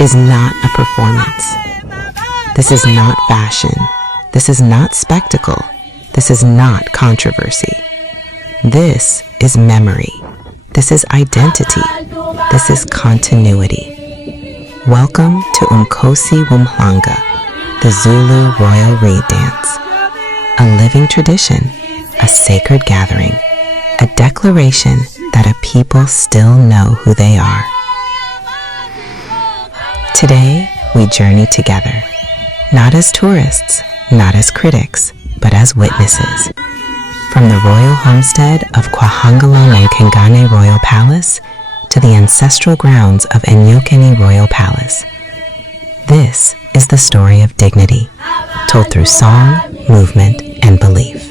is not a performance. This is not fashion. This is not spectacle. This is not controversy. This is memory. This is identity. This is continuity. Welcome to Umkhosi Wumhlanga, the Zulu royal reed dance. A living tradition, a sacred gathering, a declaration that a people still know who they are. Today, we journey together, not as tourists, not as critics, but as witnesses. From the royal homestead of KwaZulu-Natal Royal Palace to the ancestral grounds of Umhlonyane Royal Palace, this is the story of dignity, told through song, movement, and belief.